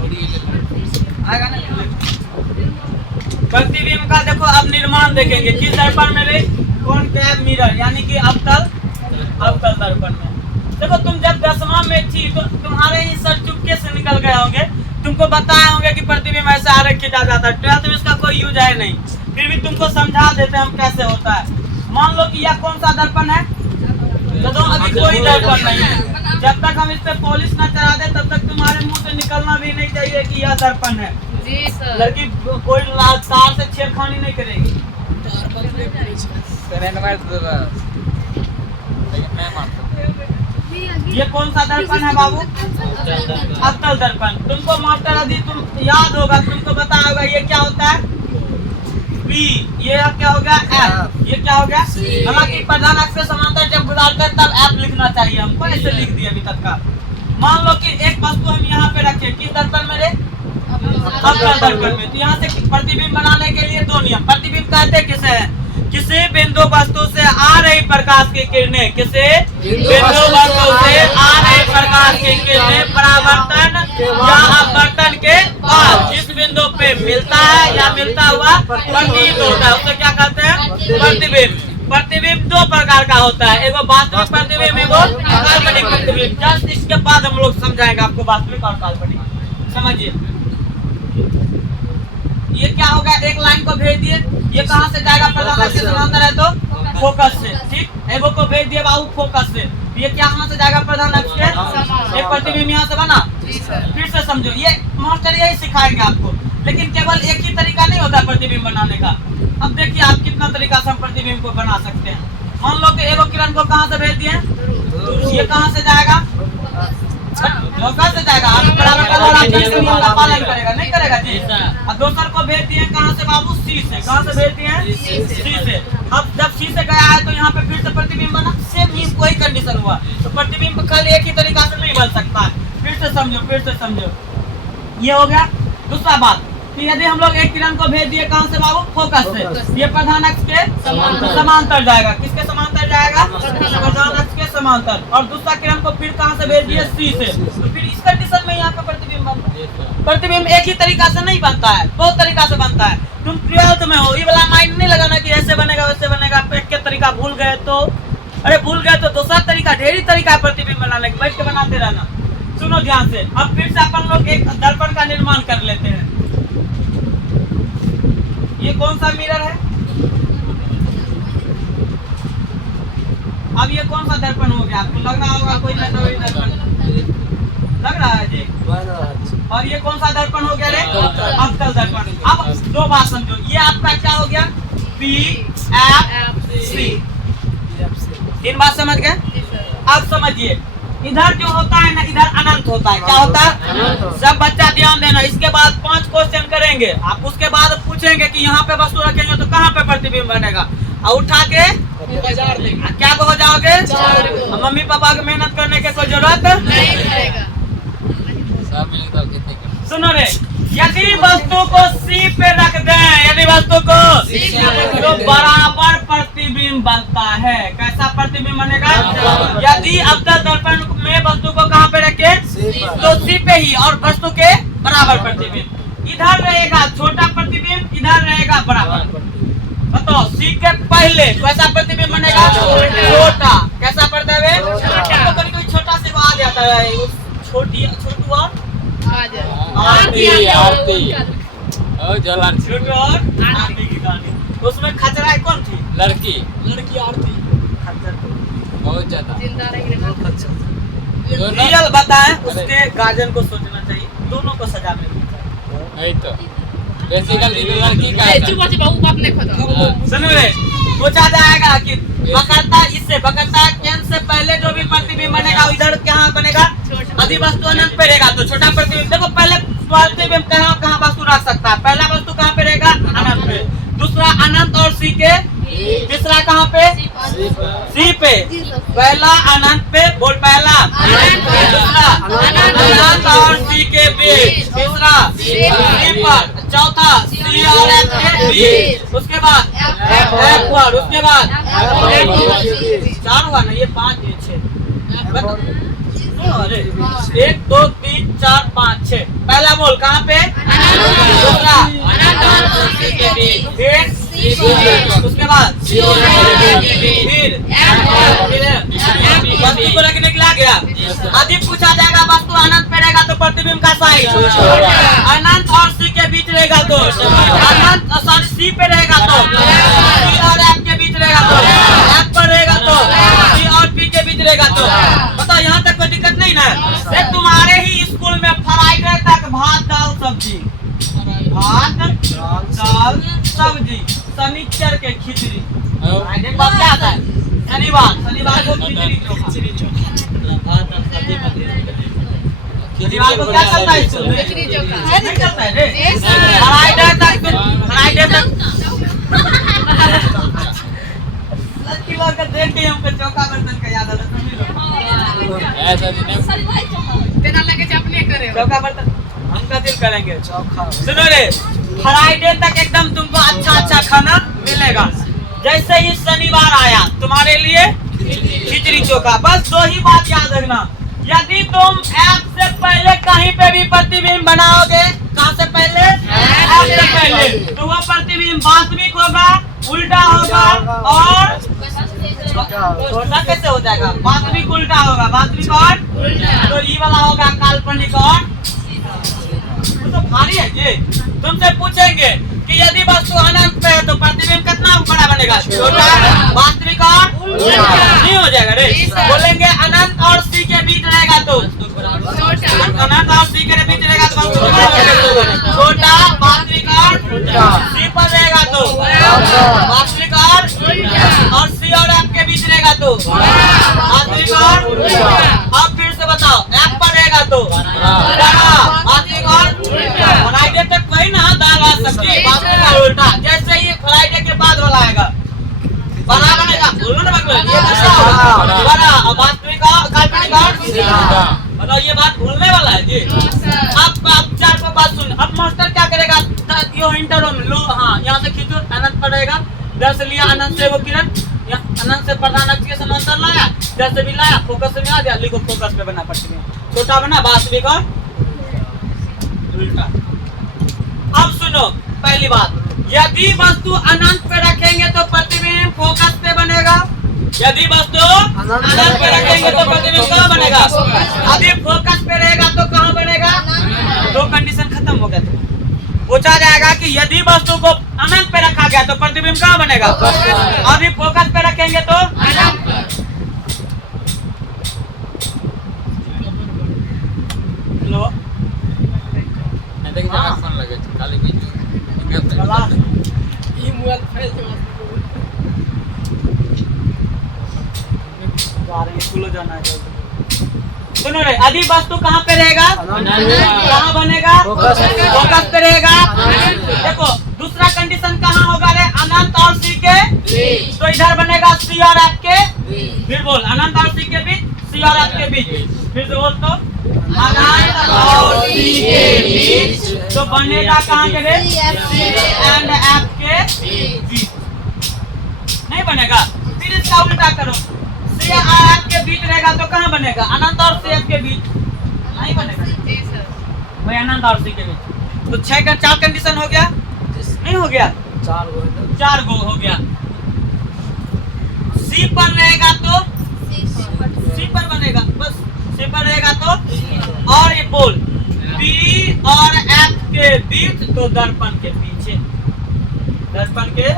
आएगा ना। प्रतिबिंब का देखो अब निर्माण देखेंगे किस दर्पण में रे, कॉनकेव मिरर यानी कि अवतल दर्पण में। देखो तुम जब 10वां में थी तो तुम्हारे ही सर चुपके से निकल गए होंगे, तुमको बताए होंगे कि प्रतिबिंब ऐसे आगे खींचा जाता है। 12th में इसका कोई यूज है नहीं, फिर भी तुमको समझा देते हैं हम कैसे होता है। मान लो कि यह कौन सा दर्पण है, तो अभी कोई दर्पण नहीं है। जब तक हम इस पे पॉलिश न चढ़ा दे तब तक तुम्हारे मुंह से निकलना भी नहीं चाहिए कि यह दर्पण है। जी सर। लड़की कोई तार से छेड़खानी नहीं करेगी। ये कौन सा दर्पण है बाबू, अवतल दर्पण। तुमको मास्टर यदि तुम याद होगा तुमको बताया होगा ये क्या होता है बी, ये क्या हो गया एफ, ये क्या हो गया। हालांकि प्रधान अक्ष के समांतर जब बुलाते हैं तब एफ लिखना चाहिए हमको, ऐसे लिख दिया अभी तक का। मान लो कि एक वस्तु हम यहाँ पे रखे किस दर्पण में रे, अवतल दर्पण में। तो यहाँ से प्रतिबिंब बनाने के लिए दो नियम। प्रतिबिंब कहते किसे है, किसी बिंदु वस्तु से आ रही प्रकाश की किरणें, किसी बिंदु वस्तु से आ रही प्रकाश की किरणें परावर्तन या अपवर्तन के बाद जिस बिंदु पे मिलता है या मिलता हुआ प्रतीत होता है उसे क्या कहते हैं, प्रतिबिंब। प्रतिबिंब दो प्रकार का होता है, एगो वास्तविक प्रतिबिंब, एगो काल्पनिक प्रतिबिंब। जस्ट इसके बाद हम लोग समझाएंगे आपको वास्तविक और काल्पनिक। समझिए ये क्या होगा, एक लाइन को भेज दिए, ये कहाँ से जाएगा, प्रधान अक्ष के समांतर है तो फोकस से, ठीक। एगो को भेज दिए बाबू फोकस से, ये क्या कहाँ से जाएगा, प्रधान अक्ष के। एक प्रतिबिंब यहाँ से बना, फिर से समझो, ये मास्टर यही सिखाएंगे आपको। लेकिन केवल एक ही तरीका नहीं होता प्रतिबिंब बनाने का। अब देखिए आप कितना तरीका से हम प्रतिबिंब को बना सकते हैं। मान लो कि एगो किरण को कहाँ से भेज दिए, ये कहाँ से जाएगा, फोकस से जाएगा। आप बराबर का पालन करेगा नहीं करेगा जी। और दूसर को भेज दिए कहाँ से बाबू, सी से। कहाँ से भेज दिए, सी से। अब जब सी से गया है तो यहाँ पे फिर से प्रतिबिंब बना, सेम ही कोई कंडीशन हुआ। तो प्रतिबिंब कल एक ही तरीका से नहीं बन सकता है। फिर से समझो, फिर से समझो, ये हो गया। दूसरा बात कि यदि हम लोग एक किरण को भेज दिए कहाँ से बाबू, फोकस से, ये प्रधान अक्ष के समांतर जाएगा। किसके समांतर जाएगा, प्रधान अक्ष के समांतर। और दूसरा किरण को फिर कहाँ से भेज दिए, सी से। तो फिर इस कंडीशन में यहाँ पे प्रतिबिंब बनता है। प्रतिबिंब एक ही तरीका से नहीं बनता है, बहुत तरीका से बनता है। तुम 12th में हो, ये वाला माइंड नहीं लगाना कि ऐसे बनेगा वैसे बनेगा। एक के तरीका भूल गए तो, अरे भूल गए तो दूसरा तरीका, ढेरी तरीका है प्रतिबिंब बनाने के, बैठ के बनाते रहना। सुनो ध्यान से, अब फिर से अपन लोग एक दर्पण का निर्माण कर लेते हैं। ये कौन सा मिरर है, अब ये कौन सा दर्पण हो गया, आपको लग रहा होगा कोई मेटावी दर्पण लग रहा है जी। और ये कौन सा दर्पण हो गया रे, अवतल दर्पण। अब दो बात समझो, ये आपका क्या हो गया, पी एफ सी। तीन बात समझ गए। अब समझिए इधर जो होता है ना, इधर अनंत होता है। क्या होता है, सब बच्चा ध्यान देना। इसके बाद 5 क्वेश्चन करेंगे आप, उसके बाद पूछेंगे कि यहाँ पे वस्तु रखेंगे तो कहाँ पे प्रतिबिंब बनेगा, और उठा के क्या हो जाओगे, मम्मी पापा को मेहनत करने की कोई जरूरत नहीं पड़ेगा। सुनो रे, यदि वस्तु को सी पे रख दें, यदि वस्तु को तो बराबर प्रतिबिंब बनता है। कैसा प्रतिबिंब बनेगा, यदि अवतल दर्पण में वस्तु को कहाँ पे रखे, तो सी पे ही, और वस्तु के बराबर प्रतिबिंब। इधर रहेगा छोटा प्रतिबिंब, इधर रहेगा बराबर। बताओ सी के पहले कैसा प्रतिबिंब बनेगा, छोटा। कैसा प्रतिबिंब, कभी कभी छोटा से आ जाता है, छोटी छोटू और आरती छोटू और आरती की कहानी। तो उसमें खचरा कौन थी, लड़की आरती। बहुत ज्यादा रियल बताएं, उसके गार्जियन को सोचना चाहिए, दोनों को सजा मिलनी चाहिए। नहीं तो बेसिकली लड़की का सुनो रे, पूछा जाएगा कि बकरता इससे बकरता केंद्र से पहले जो भी प्रतिबिंब बनेगा इधर कहाँ बनेगा, यदि वस्तु अनंत पे रहेगा तो छोटा प्रतिबिंब। देखो पहले प्रतिबिंब कहाँ कहाँ वस्तु रख सकता है, पहला वस्तु कहाँ पे रहेगा, अनंत पे। दूसरा अनंत और सी के, तीसरा कहाँ पे, सी पे। पहला अनंत पे, बोल पहला, दूसरा अनंत और सी के बीच, तीसरा सी पर, चौथा सी और एफ के बीच, उसके बाद एफ पर, उसके बाद 4 हुआ ना, ये 5 ये 6। अरे 1 2 3 4 5 6। पहला बोल उसके बाद फिर वस्तु को रखने के लिए गया। यदि पूछा जाएगा वस्तु अनंत पे रहेगा तो प्रतिबिंब का साइज अनंत और सी के बीच रहेगा तो अनंत सॉरी सी पे रहेगा तो सी और एफ के बीच रहेगा तो एफ पर रहेगा तो सी और पी के बीच रहेगा तो बताओ यहाँ तक कोई दिक्कत नहीं ना। ये तुम्हारे ही स्कूल में फ्राइडे तक भात दाल सब्जी सब्जी शनिचर के खिचड़ी फ्राइडे बाद क्या आता है शनिवार को खिचड़ी चोखा शनिवार को क्या चलता है स्कूल में खिचड़ी चोखा नहीं चलता है रे फ्राइडे तक लड़की लोग का देख के हमको चौका बर्तन का याद आता है ऐसा नहीं तेरा लगे चपले करे चौका बर्तन हम का दिल करेंगे सुनो रे फ्राइडे तक एकदम तुमको अच्छा खाना मिलेगा। जैसे ही शनिवार आया तुम्हारे लिए खिचड़ी चोखा। बस दो ही बात याद रखना, यदि तुम ऐप से पहले कहीं पे भी प्रतिबिंब बनाओगे, कहाँ से पहले ऐप से पहले, तो वो प्रतिबिंब वास्तविक होगा, उल्टा होगा और छोटा कैसे हो जाएगा, वास्तविक उल्टा होगा, वास्तविक और तो ये वाला होगा काल्पनिक और तो भारी है जी। तुमसे पूछेंगे कि यदि वस्तु अनंत पे है तो प्रतिबिंब कितना बड़ा बनेगा, छोटा, वास्तविक और नहीं हो जाएगा रे। बोलेंगे अनंत और सी के बीच रहेगा तो अनंत और सी के बीच रहेगा तो छोटा, वास्तविक और सी पर रहेगा तो वास्तविक और सी और एफ के बीच रहेगा तो वास्तविक और अब फिर से बताओ एफ पर रहेगा तो वास्तविक और फ्राइडे तक वही ना दाल और सब्जी वास्तविक और उल्टा। जैसे ही फ्राइडे के बाद वाला आएगा बड़ा बनेगा, बोलो ना मतलब ये कैसा होगा बड़ा और वास्तविक और काल्पनिक और बताओ ये बात भूलने वाला है जी। अब चार को बात सुन। अब मास्टर क्या करेगा, यो इंटर में लो हाँ यहाँ से खींचो अनंत पर रहेगा, इधर से लिया अनंत से वो किरण अनंत से प्रधान अक्ष के समांतर लाया, इधर से भी लाया, फोकस में आ गया, लिखो फोकस पे बना पट्टी में छोटा बना वास्तविक और उल्टा। अब सुनो पहली बात, यदि वस्तु अनंत पे रखेंगे तो प्रतिबिंब फोकस पे बनेगा, यदि वस्तु अनंत पे रखेंगे तो प्रतिबिंब कहाँ बनेगा, अभी फोकस पे रहेगा तो कहाँ बनेगा। दो कंडीशन खत्म हो गया। पूछा जाएगा कि यदि वस्तु को अनंत पे रखा गया तो प्रतिबिंब कहाँ बनेगा, अभी फोकस पे रखेंगे तो लो फोन लगे खाली बीच ई मोबाइल फेल स्कूल जाना है। सुनो रे, यदि वस्तु कहाँ पे रहेगा, कहाँ बनेगा, फोकस पे रहेगा। देखो दूसरा कंडीशन कहाँ होगा रे, अनंत और सी के तो इधर बनेगा सी और एफ के, फिर बोल अनंत और सी के बीच, सी और एफ के बीच, फिर से बोल तो अनंत और सी के बीच तो बनेगा कहाँ के रे, सी एंड एफ के बीच नहीं बनेगा। फिर इसका उल्टा करो, सी और एफ के बीच रहेगा तो कहाँ बनेगा, अनंत और सी एफ के बीच नहीं बनेगा भाई, अनंत और सी के बीच। तो 6 का 4 कंडीशन हो गया नहीं हो गया, 4 गो हो गया। सी पर रहेगा तो सी पर बनेगा, बस सी पर रहेगा तो और ये बोल बी और एफ के बीच तो दर्पण के पीछे, दर्पण के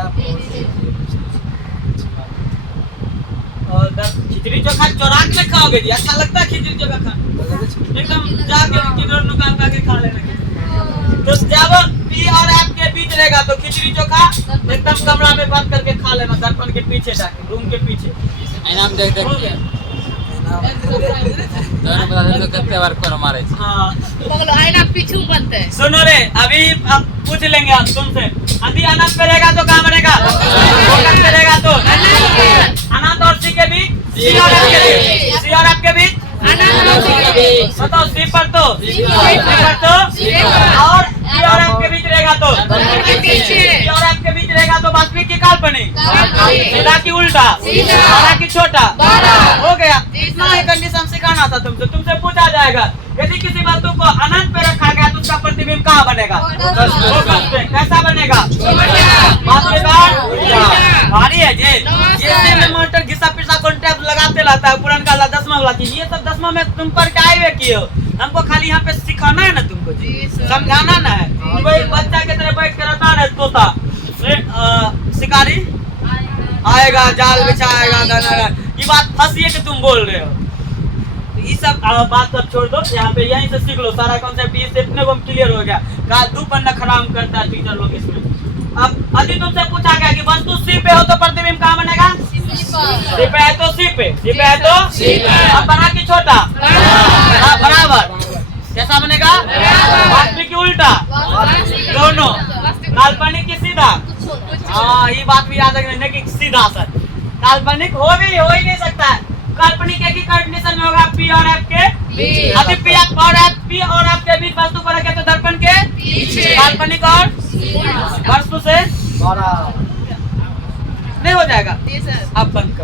और खिचड़ी चोखा चौराक में खाओगे जी, अच्छा लगता है खिचड़ी चोखा खाना, एकदम जाके किधर नुका के खा लेना। तो जब पी और एफ के बीच रहेगा तो खिचड़ी चोखा एकदम कमरा में बंद करके खा लेना, दर्पण के पीछे जाके, रूम के पीछे। इनाम देख देख दोनों बता दे तो कितने बार पर हमारे हाँ बोलो आईना पीछू बनते हैं। सुनो रे, अभी अब पूछ लेंगे आप तुमसे, यदि अनंत पे रहेगा तो कहाँ बनेगा, फोकस पे रहेगा तो अनंत और सी के बीच, सी और एफ के बीच, सी और एफ के बीच बताओ, सी पर तो सी पर तो और सी और एफ के बीच रहेगा तो सी और एफ के बीच रहेगा तो वास्तविक की काल्पनिक, सीधा की उल्टा, बड़ा की छोटा, हो गया। इतना ही कंडीशन सिखाना था तुमसे। तुमसे पूछा जाएगा यदि किसी वस्तु को अनंत पे रखा गया तो उसका प्रतिबिंब कहाँ बनेगा, फोकस पे। कैसा बनेगा, वास्तविक है जी नमस्ते। ये सेम मोटर घिसा पिसा कॉन्ट्रैक्ट लगाते रहता है पुराना का 10वां वाला चीज। ये सब 10वां में तुम पर क्या आए किए हो? हमको खाली यहाँ पे सिखाना है ना तुमको जी, जी, सर। समझाना ना है। तुम वही बच्चा की तरह बैठ के रहता है तोता शिकारी आएगा जाल बिछाएगा दाना। ये बात फंसी है कि तुम बोल रहे हो। तो ये सब बात अब छोड़ दो, यहाँ पे यहीं से सीख लो सारा कॉन्सेप्ट। ये इतने को क्लियर हो गया। का 2 पन्ना खराम करता है टीचर लोग इसमें। अब अभी तुमसे पूछा गया कि वस्तु सी पे हो तो प्रतिबिंब कहाँ बनेगा? सी पे है तो सी पे, सी पे है तो सी पे। अब बड़ा की छोटा? हाँ, बराबर। कैसा बनेगा? वास्तविक की उल्टा? दोनों। काल्पनिक की सीधा? हाँ, ये बात भी याद रखना कि सीधा सर काल्पनिक हो ही नहीं सकता है। काल्पनिक एक ही कंडीशन में होगा, पी और एफ के। अभी पी और एफ के बीच वस्तु को रखे तो दर्पण के पीछे। काल्पनिक और वस्तु से नहीं हो जाएगा। जी सर। अब बंद कर।